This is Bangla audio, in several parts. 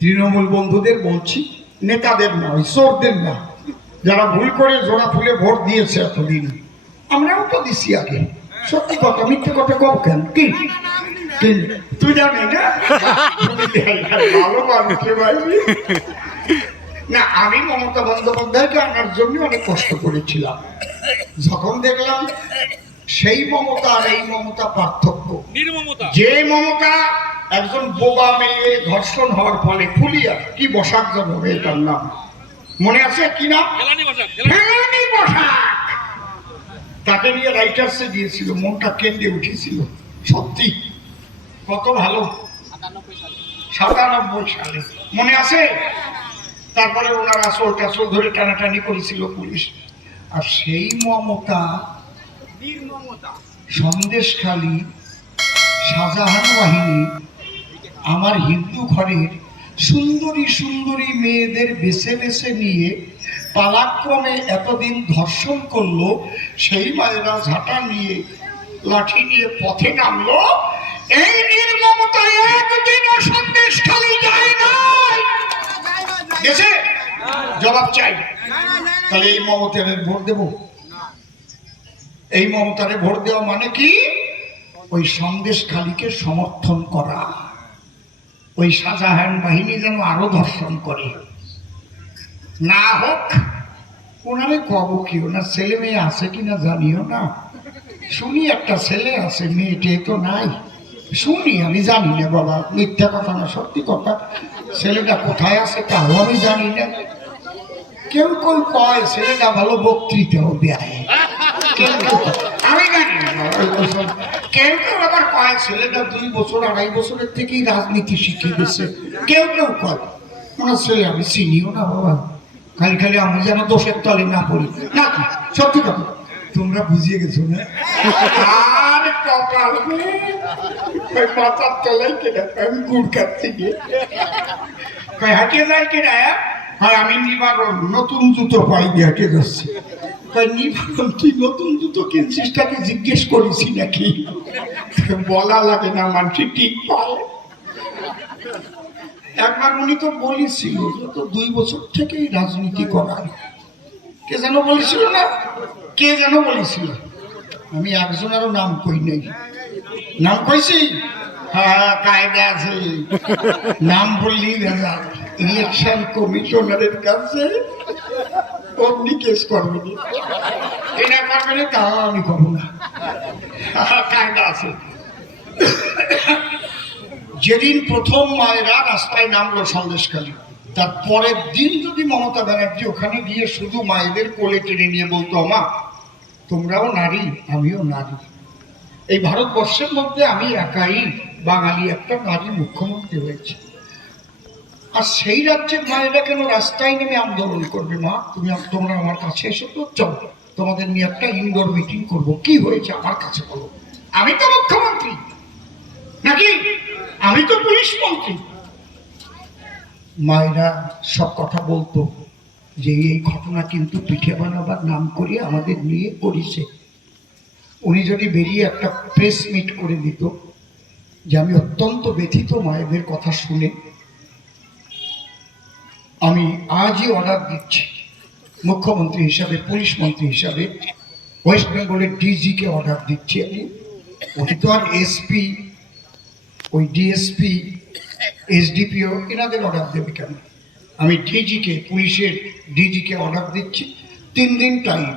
তৃণমূল বন্ধুদের বলছি, নেতাদের না, ওই চোরদের না, যারা ভুল করে জোড়া ফুলে ভোট দিয়েছে এতদিন। আমরাও তো দিছি আগে। সত্যি কথা, মিথ্যে কথা কব কেন? কি তুই জানি না? ভালো মানুষ ভাই। না, আমি মমতা বন্দ্যোপাধ্যায়কে আনার জন্য অনেক কষ্ট করেছিলাম। যখন দেখলাম সেই মমতা আর এই মমতা পার্থক্য, যে মমতা একজন বোবা মেয়ে ধর্ষণ হওয়ার ফলে ফুলিয়া, কি বসাক যেন মেয়েটার নাম মনে আছে, কি নাম, ফেলানি বসাক, তাকে নিয়ে রাইটার্সে দিয়েছিল, মনটা কেন্দ্রে উঠেছিল। সত্যি কত ভালো। 97 সালে মনে আছে? তারপরে ওনার আসল টাসল ধরে টানাটানি করেছিল পুলিশ। আর সেই মমতা সন্দেশখালী শাহজাহান বাহিনী আমার হিন্দু ঘরের সুন্দরী সুন্দরী মেয়েদের বেছে বেছে নিয়ে পালাক্রমে এতদিন ধর্ষণ করলো। সেই মায়েরা ঝাঁটা নিয়ে লাঠি নিয়ে পথে নামলো। এই নির্মমতা একদিনও সন্দেশখালী যায় নাই। গেছে? জবাব চাই। তাহলে এই মমতারে ভোট দেব? এই মমতারে ভোট দেওয়া মানে কি? ওই সন্দেশখালীকে সমর্থন করা। ওই শাহজাহান বাহিনী যেন আরো ধর্ষণ করে না হোক। ওনারে কব কি, ওনার ছেলে মেয়ে আছে কিনা জানিও না। শুনি একটা ছেলে আছে, মেয়েটে তো নাই। শুনি, আমি জানি না বাবা, মিথ্যা কথা না সত্যি কথা। ছেলেটা কোথায় আছে তাও আমি জানি না। কেউ কেউ কয় ছেলেটা ভালো বক্তৃতাও দেয়, আমি জানি না। কেউ কেউ আবার কয় ছেলেটা 2 বছর 2.5 বছরের থেকেই রাজনীতি শিখে গেছে। কেউ কেউ কয়। ওনার ছেলে আমি চিনিও না বাবা। খালি খালি আমি যেন দোষের তলে না পড়ি নাকি? সত্যি কথা, তোমরা বুঝিয়ে গেছো না? আর কপাল মাথার তলায় কেনা, আমি গুড় খাচ্ছি গিয়ে হাঁটিয়ে যায় কিনা। হয় আমি নিবারণ নতুন জুতো পাই দিয়ে হেঁটে যাচ্ছি। নিবারণ তুই নতুন জুতো কিনছিস তাকে জিজ্ঞেস করেছি নাকি? বলা লাগে না, মানুষ ঠিক পায়। একবার উনি তো বলেছিল তো 2 বছর থেকেই রাজনীতি করার। কে যেন বলেছিল না? কে যেন বলেছিল? আমি একজনেরও নাম কই নাই। নাম কইছি? হ্যাঁ, কায়দা আছে। নাম বললি ইলেকশন কমিশনারের কাছে অমনি কেস করবে, এটা করবে না, তাও আমি করবো না। কায়দা আছে। যেদিন প্রথম মায়েরা রাস্তায় নামলো সন্দেশখালী, তার পরের দিন যদি মমতা ব্যানার্জি ওখানে গিয়ে শুধু মায়েদের কোলে টেনে নিয়ে বলতো, মা তোমরাও নারী আমিও নারী, এই ভারতবর্ষের মধ্যে আমি একাই বাঙালি একটা নারী মুখ্যমন্ত্রী হয়েছে। আর সেই রাজ্যের মায়েরা কেন রাস্তায় নেমে আন্দোলন করবে? মা তোমরা আমার কাছে এসো তো, চলো তোমাদের নিয়ে একটা ইনডোর মিটিং করবো। কি হয়েছে আমার কাছে বলো, আমি তো মুখ্যমন্ত্রী নাকি, আমি তো পুলিশ মন্ত্রী। মায়েরা সব কথা বলতো যে এই ঘটনা কিন্তু পিঠে বানাবার নাম করে আমাদের নিয়ে করেছে। উনি যদি বেরিয়ে একটা প্রেস মিট করে দিত যে আমি অত্যন্ত ব্যথিত মায়েদের কথা শুনে, আমি আজই অর্ডার দিচ্ছি মুখ্যমন্ত্রী হিসাবে, পুলিশ মন্ত্রী হিসাবে ওয়েস্ট বেঙ্গলের ডিজিকে অর্ডার দিচ্ছি। উনি তো আর এসপি, ওই ডিএসপি, এসডিপিও এনাদের অর্ডার দেবে কেন? আমি ডিজিকে, পুলিশের ডিজিকে অর্ডার দিচ্ছি 3 দিন টাইম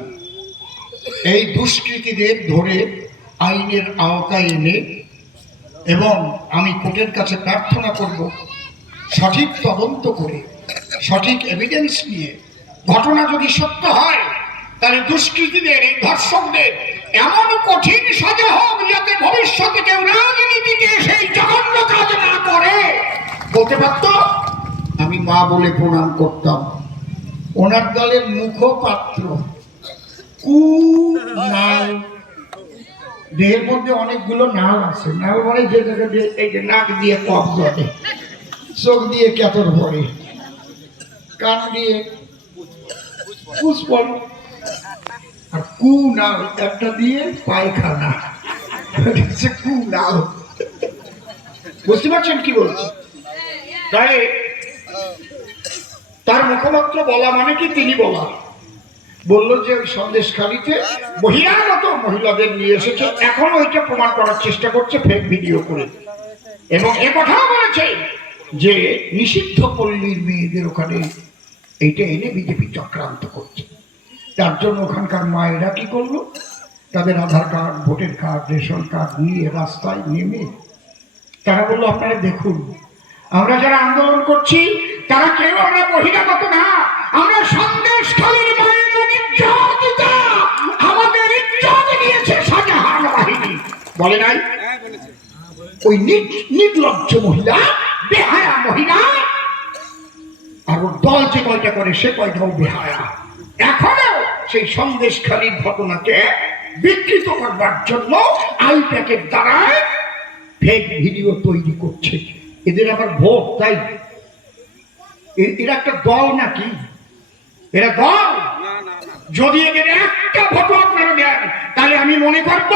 এই দুষ্কৃতীদের ধরে আইনের আওতায় এনে, এবং আমি কোর্টের কাছে প্রার্থনা করব সঠিক তদন্ত করে সঠিক এভিডেন্স নিয়ে, ঘটনা যদি সত্য হয় তাহলে দুষ্কৃতীদের, এই ধর্ষকদের এমন কঠিন সাজা হোক যাতে ভবিষ্যতে কেউ রাজনীতিতে সেই জঘন্য কাজ না করে। বলতে পারত আমি মা বলে প্রণাম করতাম। ওনার দলের মুখপাত্র কুনাল, দেহের মধ্যে অনেকগুলো নাল আছে, নাল মানে যে জায়গায় এই যে নাক দিয়ে কফ ধরে, চোখ দিয়ে কেতর ভরে, কান দিয়ে কুচ পড়ে, আর কুনাল একটা দিয়ে পায়খানা। কুনাল, বুঝতে পারছেন কি বলছি? তাহলে মুখপাত্র বলা মানে কি তিনি বলা, বললো যে ওই সন্দেশখালীতে বহিরাগত মহিলাদের নিয়ে এসেছে, এখন ওইটা প্রমাণ করার চেষ্টা করছে ফেক ভিডিও করে, এবং একথাও বলেছে যে নিষিদ্ধ পল্লীর মেয়েদের ওখানে এইটা এনে বিজেপি চক্রান্ত করছে। তার জন্য ওখানকার মায়েরা কি করলো, তাদের Aadhaar card, voter card, ration card নিয়ে রাস্তায় নেমে তারা বললো আপনারা দেখুন, আমরা যারা আন্দোলন করছি তারা কেউ আমরা বহিরাগত না, আমরা সন্দেশখালীর মায়েরা নির্যাতিতা, আমাদের ইজ্জত নিয়েছে শাহজাহান বাহিনী। বলে নাই? ওই নির্লজ্জ মহিলা, বেহায়া মহিলা, আর ওর দল যে কয়টা করে সে কয়টাও বেহায়া। এখনো সেই সন্দেশখালীর ঘটনাকে বিকৃত করবার জন্য আইপ্যাকের দ্বারায় ফেক ভিডিও তৈরি করছে। এদের আবার ভোট, তাই এরা একটা দল নাকি? এরা দল? যদি এদের একটা ভোট আপনারা দেন তাহলে আমি মনে করব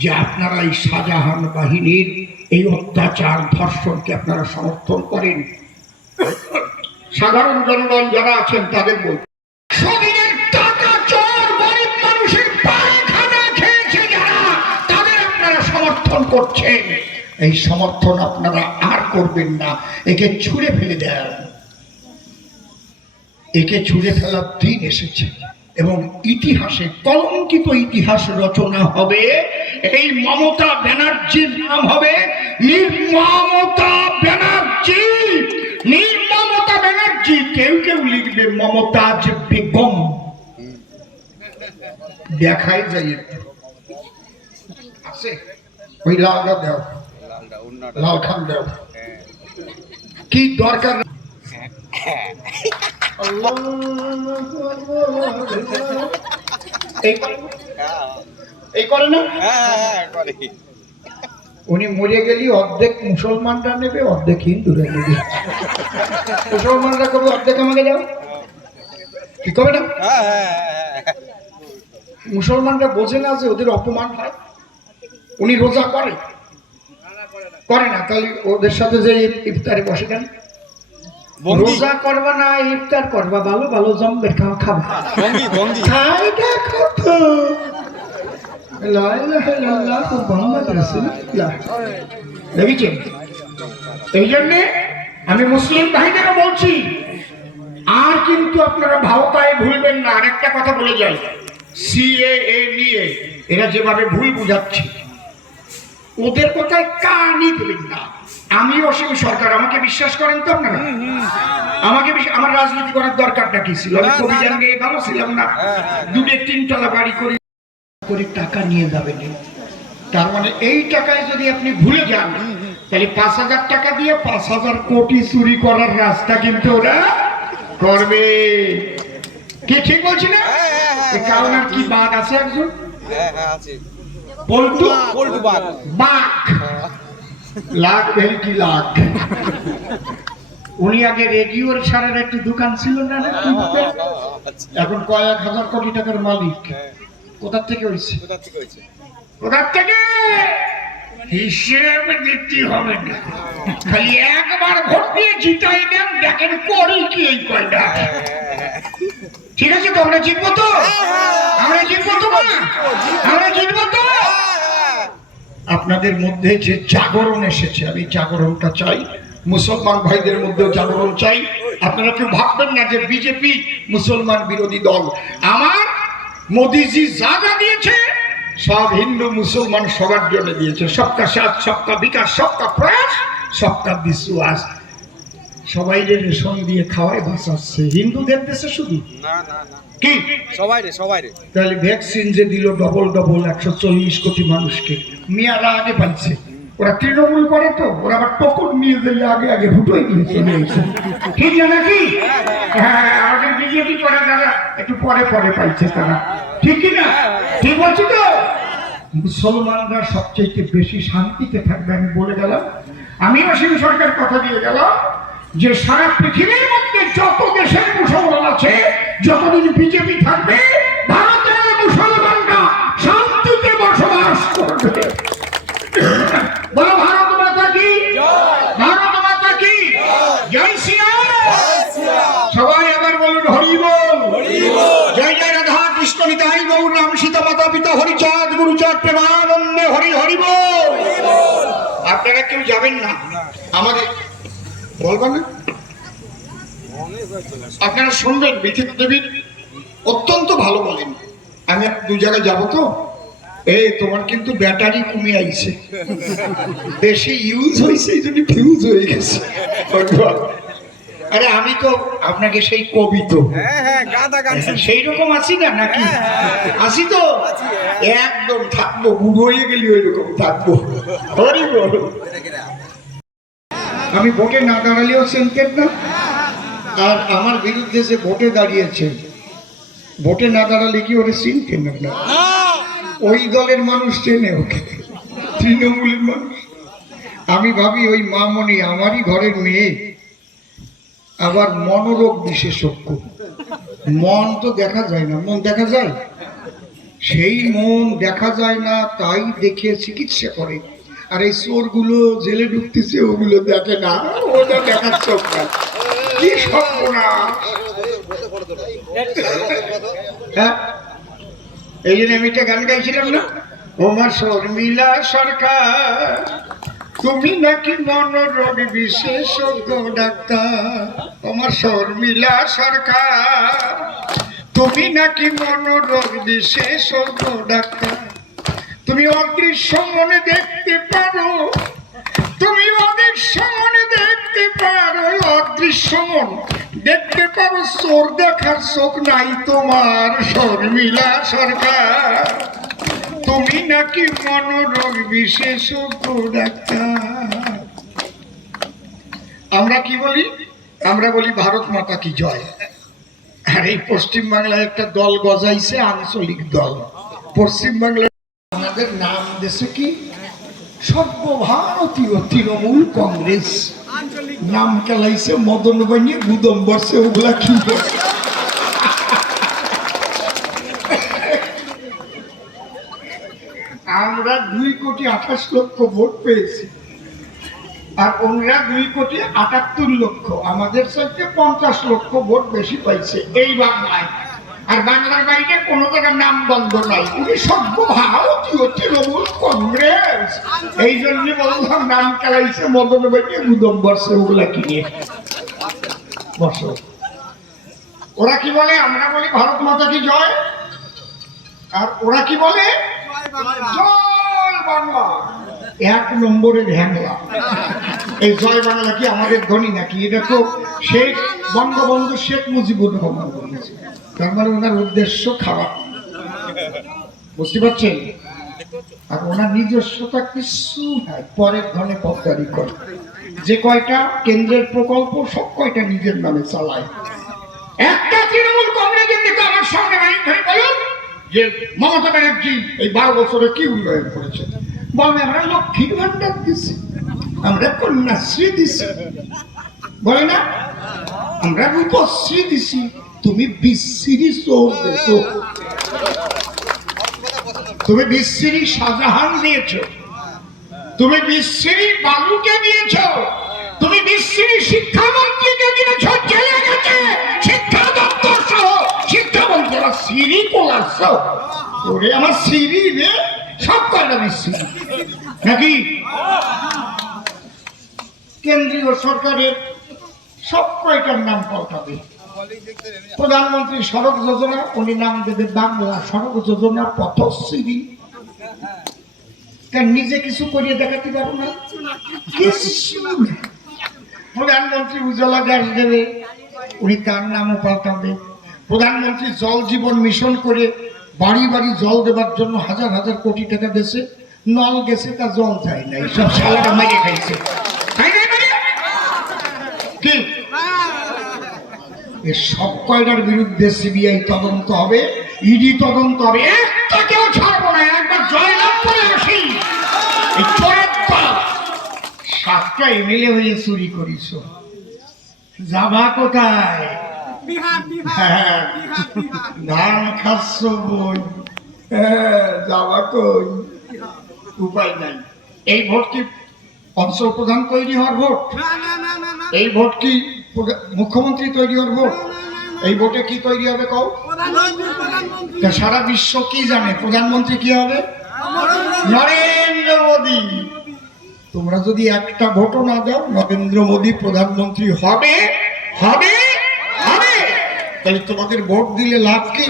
যে আপনারা এই শাহজাহান বাহিনীর এই অত্যাচার ধর্ষণকে আপনারা সমর্থন করেন। সাধারণ জনগণ যারা আছেন তাদের বলতে, সদিনের টাকা চোর গরিব মানুষের পায়খানা খেয়েছে যারা, তাদের আপনারা সমর্থন করছেন। এই সমর্থন আপনারা আর করবেন না, একে ছুঁড়ে ফেলে দেন। একে ছুঁড়ে ফেলার দিন এসেছে এবং ইতিহাসে কলঙ্কিত ইতিহাস রচনা হবে। এই মমতা ব্যানার্জির নাম হবে নির্মমতা ব্যানার্জি। নির্মমতা ব্যানার্জি, কেউ কেউ লিখবে মমতাজ বেগম। দেখাই যায় আছে ওই লালটা দেও, লাল খান দেও, কি দরকার? এই করে না, উনি মরে গেলি অর্ধেক মুসলমানরা নেবে, অর্ধেক হিন্দুরা নেবে। মুসলমানরা করবে অর্ধেক আমাকে দাও, কি করে না? মুসলমানরা বোঝে না যে ওদের অপমান হয়। উনি রোজা করে না, তাহলে ওদের সাথে যে ইফতারে বসে দেন। রোজা করবা না ইফতার করবা, ভালো ভালো জম্বের খাওয়া খাবা। এই জন্যে আমি মুসলিম ভাইদেরও বলছি, আর কিন্তু আপনারা ভাওতায় ভুলবেন না। আর একটা কথা বলে যাই, সিএএ নিয়ে এরা যেভাবে ভুল বুঝাচ্ছে, ওদের কথায় কানই দেবেন না। আমি অসীম সরকার, আমাকে বিশ্বাস করেন তো আপনারা? আমাকে আমার রাজনীতি করার দরকারটা কি ছিল? আমি কবিতার গিয়ে ভালো ছিলাম না? 2-3 তলা বাড়ি করে টাকা নিয়ে যাবেন। তার মানে এই টাকায় যদি আপনি ভুলে যান, তাহলে 5,000 টাকা দিয়ে 5,000 কোটি চুরি করার রাস্তা কিন্তু ওরা করবে। কি ঠিক বলছি না? কারণ আর কি বাঘ আছে একজন, পল্টু বাঘ, লাখ ভেলকি লাখ। উনি আগে রেডিওর সারের একটি দোকান ছিল না, এখন কয়েক হাজার কোটি টাকার মালিক। কোথা থেকে হয়েছে? কোথা থেকে হিসেব দিতে হবে না, খালি একবার ভোট দিয়ে জিতাই দেন, দেখেন করি কি এই কয়টা। ঠিক আছে তো? আমরা জিতবো তো? আমরা জিতবো তো? আমরা জিতবো তো? আপনাদের মধ্যে যে জাগরণ এসেছে, আমি জাগরণটা চাই। মুসলমান ভাইদের মধ্যেও জাগরণ চাই। আপনারা কেউ ভাববেন না যে বিজেপি মুসলমান বিরোধী দল। আমার মোদিজি যা যা দিয়েছে সব হিন্দু মুসলমান সবার জন্য দিয়েছে। সবকা সাথ, সবকা বিকাশ, সবকা প্রয়াস, সবকা বিশ্বাস। সবাই যে রেশন দিয়ে খাওয়ায় বাঁচাচ্ছে, হিন্দুদের দেশে শুধু কি সবাই। তাহলে ভ্যাকসিন যে দিল ডবল 140 কোটি মানুষকে, মিয়ারা আগে পাইছে। ওরা তৃণমূল করে তো, ওরা আবার টোকন নিয়ে দিলে আগে হুটোই নিয়ে চলে গেছে। ঠিক না নাকি? হ্যাঁ, আমাদের বিজেপি করে তারা একটু পরে পাইছে তারা। ঠিক না? ঠিক বলছি তো? মুসলমানরা সবচেয়ে বেশি শান্তিতে থাকবে। আমি বলে গেলাম, আমি অসীম সরকার কথা দিয়ে গেলাম যে সারা পৃথিবীর মধ্যে যত দেশের মুসলমান আছে, যতদিন বিজেপি থাকবে, ভারতের মুসলমানরা শান্তিতে বসবাস করবে। বলো ভারত মাতা কি? ভারত মাতা কি? জয় শ্রী রাম। যাবেন না, আমাদের বলবো না, আপনারা শুনবেন। বিচিত্র দেবীর অত্যন্ত ভালো বলেন। আমি দু জায়গায় যাবো তো, এই তোমার কিন্তু ব্যাটারি কমে আইছে, বেশি ইউজ হয়েছে, এই জন্য ফিউজ হয়ে গেছে। আরে আমি তো আপনাকে সেই কবি তো সেই রকম আছি না নাকি? আছি তো, একদম থাকবো, বুড়ো হয়ে গেলি ওই রকম থাকবো। আমি ভোটে না দাঁড়ালেও চিনতেন না, আর আমার বিরুদ্ধে যে ভোটে দাঁড়িয়েছে, ভোটে না দাঁড়ালে কি ওরে চিনতেন না? ওই দলের মানুষ চেনে ওকে, তৃণমূলের মানুষ। আমি ভাবি ওই মামনি আমারই ঘরের মেয়ে, আবার মনোরোগ বিশেষজ্ঞ। মন তো দেখা যায় না, মন দেখা যায়? সেই মন দেখা যায় না, তাই দেখে চিকিৎসা করে। আর এই চোরগুলো জেলে ঢুকতেছে, ওগুলো দেখে না, ওটা দেখার চোখ না। কি সর্বনাশ! হ্যাঁ, এই জন্য আমি একটা গান গাইছিলাম না, ওমার শর্মিলা সরকার তুমি নাকি মনোরোগ বিশেষজ্ঞ ডাক্তার। ওমার শর্মিলা সরকার তুমি নাকি মনোরোগ বিশেষজ্ঞ ডাক্তার। তুমি অদৃশ্য মনে দেখতে পারো, তুমি অদৃশ্য মনে দেখতে পারো, অদৃশ্য মন দেখতে পারো, চোর দেখার চোখ নাই তোমার শর্মিলা সরকার তুমি নাকি মনোরোগ বিশেষজ্ঞ ডাক্তার। আমরা কি বলি? আমরা বলি ভারত মাতা কি জয়। আর এই পশ্চিমবাংলায় একটা দল গজাইছে, আঞ্চলিক দল। পশ্চিমবাংলায় আমাদের নাম দেশে কি সর্বভারতীয় তৃণমূল কংগ্রেস, নাম কেলাইছে মদন বানিয়ে গুদম বর্ষে, ওগুলা কি? আমরা 2,28,00,000 ভোট পেয়েছি, আর ওনারা 2,78,00,000। আমাদের সাথে 50 লক্ষ ভোট বেশি পাইছে এই বাংলায়। আর বাংলার বাইরে কোনো জায়গার নাম বন্ধ নাই। উনি সর্বভারতীয় তৃণমূল কংগ্রেস, এই জন্য বললাম নাম চালাইছে মদন বানিয়ে গুদম বর্ষে, ওগুলা কিনে বর্ষ। ওরা কি বলে? আমরা বলি ভারত মাতা কি জয়, আর ওরা কি বলে জয় বাংলা। 1 নম্বরের হ্যাংলা। এই জয় বাংলা কি আমাদের ধ্বনি নাকি? এটা তো শেখ বঙ্গবন্ধু শেখ মুজিবুর রহমান বলেছে, তার মানে ওনার উদ্দেশ্য খারাপ, বুঝতে পারছেন? আর ওনার নিজস্বতা কিছু নাই, পরের ধনে পদ্মারি করে। যে কয়টা কেন্দ্রের প্রকল্প সব কয়টা নিজের নামে চালায়। একটা তৃণমূল কংগ্রেসের নেতা আমার সামনে মাইক ধরে বলুন যে মমতা ব্যানার্জি এই 12 বছরে কি উন্নয়ন করেছে। বলবে আমরা লক্ষ্মীর ভান্ডার দিছি, আমরা কন্যাশ্রী দিছি, বলে না আমরা রূপশ্রী দিছি। তুমি বিশ্রী চোর দেছো, তুমি বিশ্রী শাহজাহান দিয়েছ, তুমি বিশ্রী বালুকে দিয়েছ, তুমি বিশ্রী শিক্ষামন্ত্রীকে দিয়েছ, জেলে গেছে শিক্ষা দপ্তর সহ শিক্ষামন্ত্রী। আমার সিঁড়ি কোলাচ্ছ ওরে, আমার সিঁড়ি রে, সব কয়টা বিশ্রী নাকি? কেন্দ্রীয় সরকারের সব কয়টার নাম পাল্টাবে। প্রধানমন্ত্রী সড়ক যোজনা, উনি নাম দেবে বাংলা সড়ক যোজনা পথশ্রী। নিজে কিছু করিয়ে দেখাতে পারো না। প্রধানমন্ত্রী উজ্জ্বলা গ্যাস দেবে, উনি তার নামও পাল্টাবে। প্রধানমন্ত্রী জল জীবন মিশন করে বাড়ি বাড়ি জল দেবার জন্য হাজার হাজার কোটি টাকা দিয়েছে, নল গেছে তা জল যায় না, এইসব শালারা মেরে খাইছে। কি সব কয়টার বিরুদ্ধে সিবিআই তদন্ত হবে, ইডি তদন্ত হবে, একটা কেউ ছাড়বো না। একবার জয়লাভ করে আসি। 7টা এমএলএ হয়ে চুরি করিস, যাবা কোথায়? ধান খাচ্ছ বই, যাবা কই? উপায় নাই। এই ভোট কি অঞ্চল প্রধান তৈরি হওয়ার ভোট? এই ভোট কি মুখ্যমন্ত্রী তৈরি হওয়ার ভোট? এই ভোটে কি তৈরি হবে কও? সারা বিশ্ব কি জানে প্রধানমন্ত্রী কি হবে? নরেন্দ্র মোদী। তোমরা যদি একটা ভোটও না দাও নরেন্দ্র মোদী প্রধানমন্ত্রী হবে হবে হবে, তাহলে তোমাদের ভোট দিলে লাভ কি?